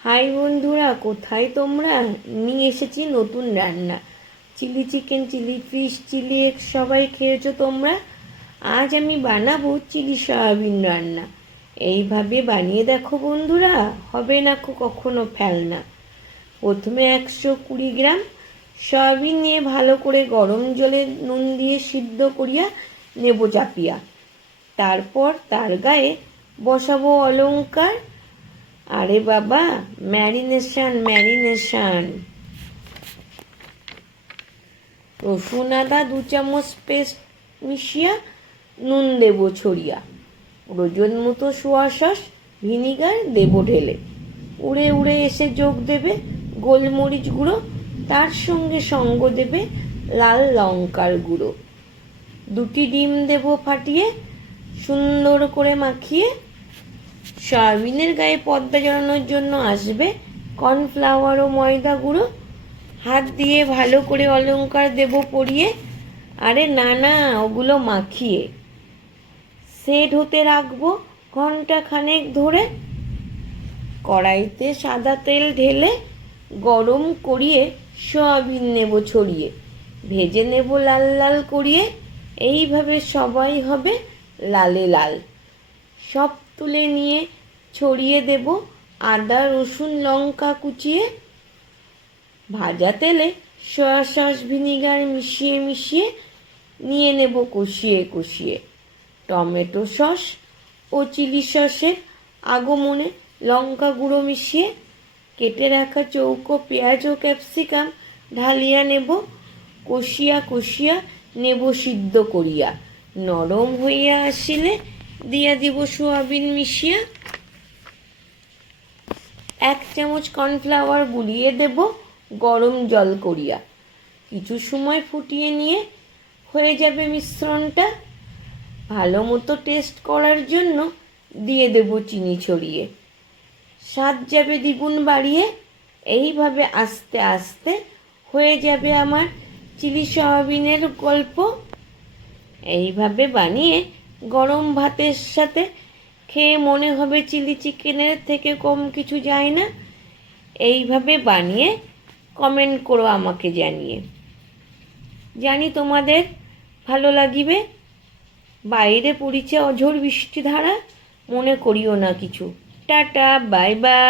High বন্ধুরা, কোথায় তোমরা? নিয়ে এসেছি নতুন রান্না। Chilli chicken, chilli fish, chilli egg সবাই খেয়েছো তোমরা। আজ আমি বানাবো চিলি সয়াবিন রান্না। এইভাবে বানিয়ে দেখো বন্ধুরা, হবে না কখনো ফেলনা। প্রথমে 120 গ্রাম সয়াবিন নিয়ে ভালো করে গরম জলে নুন দিয়ে সিদ্ধ করিয়া নেব চাপিয়া। তারপর তার গায়ে বসাবো অলঙ্কার। আরে বাবা, ম্যারিনেশন। রসুন আদা 2 চামচ পেস্ট মিশিয়া নুন দেব ছড়িয়া। প্রয়োজন মতো সোয়া সস, ভিনিগার দেব ঢেলে। উড়ে উড়ে এসে যোগ দেবে গোলমরিচ গুঁড়ো, তার সঙ্গে সঙ্গ দেবে লাল লঙ্কার গুঁড়ো। 2টি ডিম দেব ফাটিয়ে, সুন্দর করে মাখিয়ে। সয়াবিনের গায়ে পর্দা জড়ানোর জন্য আসবে কর্নফ্লাওয়ার ও ময়দা গুঁড়ো। হাত দিয়ে ভালো করে অলঙ্কার দেব পরিয়ে। আরে না, ওগুলো মাখিয়ে সেট হতে রাখবো ঘন্টাখানেক ধরে। কড়াইতে সাদা তেল ঢেলে গরম করিয়ে সয়াবিন নেব ছড়িয়ে। ভেজে নেব লাল লাল করিয়ে। এইভাবে সবাই হবে লালে লাল। সব তুলে নিয়ে ছড়িয়ে দেব আদা রসুন লঙ্কা কুচিয়ে। ভাজা তেলে সয়া সস ভিনিগার মিশিয়ে নিয়ে নেব কষিয়ে। টমেটো সস ও চিলি সসের আগমনে লঙ্কা গুঁড়ো মিশিয়ে কেটে রাখা চৌকো পেঁয়াজ ও ক্যাপসিকাম ঢালিয়া নেব। কষিয়া নেব সিদ্ধ করিয়া। নরম হইয়া আসিলে দিয়া দিব সোয়াবিন মিশিয়া। 1 চামচ কর্নফ্লাওয়ার গুলিয়ে দেব গরম জল করিয়া। কিছু সময় ফুটিয়ে নিয়ে হয়ে যাবে মিশ্রণটা। ভালো মতো টেস্ট করার জন্য দিয়ে দেব চিনি ছড়িয়ে। স্বাদ যাবে দ্বিগুণ বাড়িয়ে। এইভাবে আস্তে আস্তে হয়ে যাবে আমার চিলি সয়াবিনের গল্প। এইভাবে বানিয়ে গরম ভাতের সাথে খেয়ে মনে হবে চিলি চিকেনের থেকে কম কিছু যায় না। এইভাবে বানিয়ে কমেন্ট করো আমাকে জানিয়ে। জানি তোমাদের ভালো লাগিবে। বাইরে পড়িছে অঝোর বৃষ্টিধারা, মনে করিও না কিছু। Tata, bye bye.